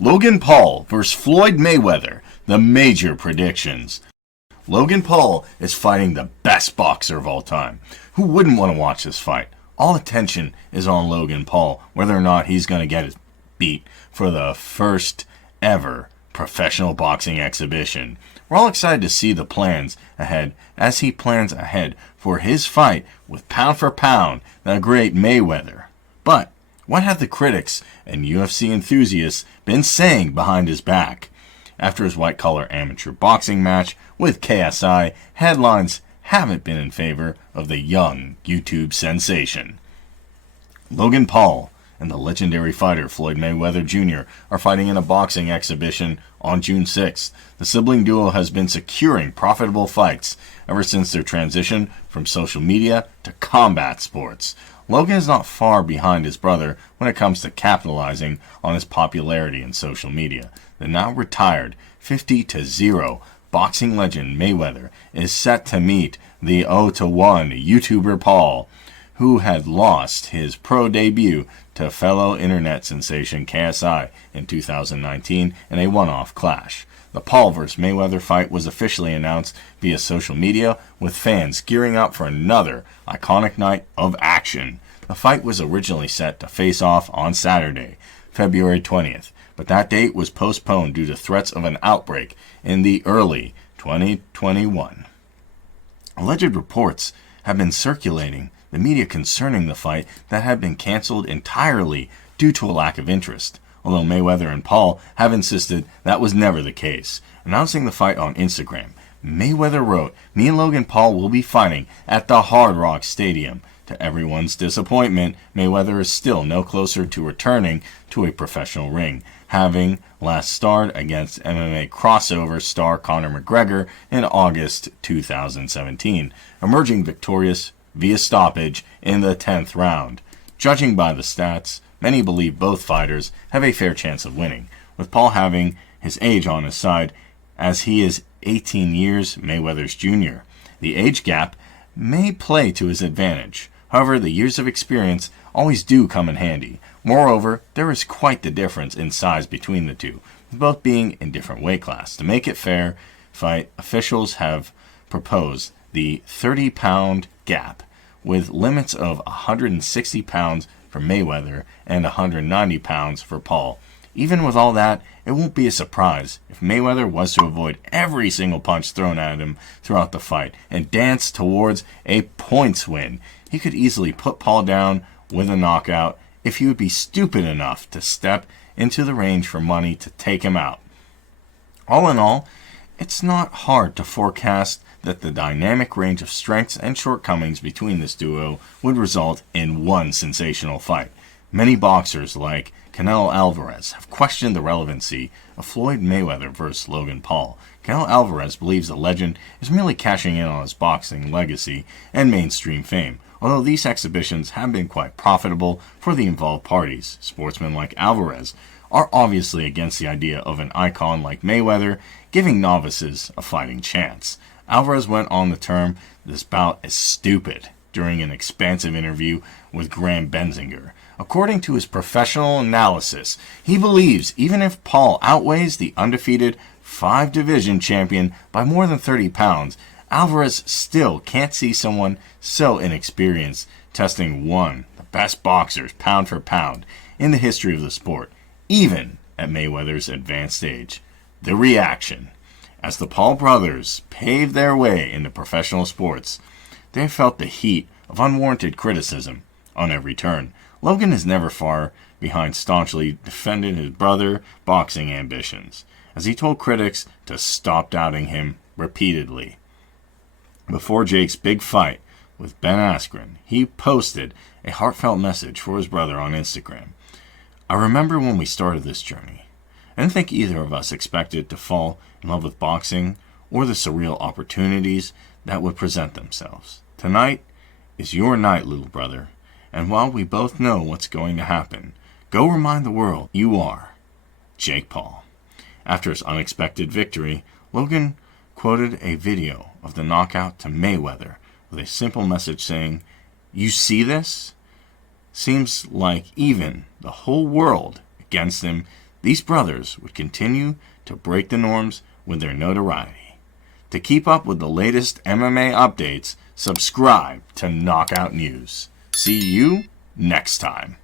Logan Paul vs. Floyd Mayweather, the major predictions. Logan Paul is fighting the best boxer of all time. Who wouldn't want to watch this fight? All attention is on Logan Paul, whether or not he's going to get his beat for the first ever professional boxing exhibition. We're all excited to see the plans ahead as he plans ahead for his fight with pound for pound the great Mayweather. But what have the critics and UFC enthusiasts been saying behind his back? After his white-collar amateur boxing match with KSI, headlines haven't been in favor of the young YouTube sensation. Logan Paul and the legendary fighter Floyd Mayweather Jr. are fighting in a boxing exhibition on June 6th. The sibling duo has been securing profitable fights ever since their transition from social media to combat sports. Logan is not far behind his brother when it comes to capitalizing on his popularity in social media. The now retired 50-0 boxing legend Mayweather is set to meet the 0-1 YouTuber Paul, who had lost his pro debut to fellow internet sensation KSI in 2019 in a one-off clash. The Paul vs. Mayweather fight was officially announced via social media, with fans gearing up for another iconic night of action. The fight was originally set to face off on Saturday, February 20th, but that date was postponed due to threats of an outbreak in the early 2021. Alleged reports have been circulating the media concerning the fight that had been canceled entirely due to a lack of interest, although Mayweather and Paul have insisted that was never the case. Announcing the fight on Instagram, Mayweather wrote, "Me and Logan Paul will be fighting at the Hard Rock Stadium." To everyone's disappointment, Mayweather is still no closer to returning to a professional ring, having last starred against MMA crossover star Conor McGregor in August 2017, emerging victorious via stoppage in the 10th round. Judging by the stats, many believe both fighters have a fair chance of winning, with Paul having his age on his side, as he is 18 years Mayweather's junior. The age gap may play to his advantage. However, the years of experience always do come in handy. Moreover, there is quite the difference in size between the two, both being in different weight class. To make it fair, fight officials have proposed the 30-pound gap, with limits of 160 pounds for Mayweather and 190 pounds for Paul. Even with all that, it won't be a surprise if Mayweather was to avoid every single punch thrown at him throughout the fight and dance towards a points win. He could easily put Paul down with a knockout if he would be stupid enough to step into the range for money to take him out. All in all, it's not hard to forecast that the dynamic range of strengths and shortcomings between this duo would result in one sensational fight. Many boxers like Canelo Alvarez have questioned the relevancy of Floyd Mayweather versus Logan Paul. Canelo Alvarez believes the legend is merely cashing in on his boxing legacy and mainstream fame, although these exhibitions have been quite profitable for the involved parties. Sportsmen like Alvarez are obviously against the idea of an icon like Mayweather giving novices a fighting chance. Alvarez went on the term, "This bout is stupid," during an expansive interview with Graham Benzinger. According to his professional analysis, he believes even if Paul outweighs the undefeated 5-division champion by more than 30 pounds, Alvarez still can't see someone so inexperienced testing one of the best boxers pound for pound in the history of the sport, even at Mayweather's advanced age. The reaction. As the Paul brothers paved their way into professional sports, they felt the heat of unwarranted criticism on every turn. Logan is never far behind, staunchly defended his brother boxing ambitions, as he told critics to stop doubting him repeatedly. Before Jake's big fight with Ben Askren, he posted a heartfelt message for his brother on Instagram. "I remember when we started this journey. I didn't think either of us expected to fall in love with boxing or the surreal opportunities that would present themselves. Tonight is your night, little brother, and while we both know what's going to happen, go remind the world you are Jake Paul." After his unexpected victory, Logan quoted a video of the knockout to Mayweather with a simple message saying, "You see this? Seems like even the whole world against him these brothers would continue to break the norms with their notoriety. To keep up with the latest MMA updates, subscribe to Knockout News. See you next time.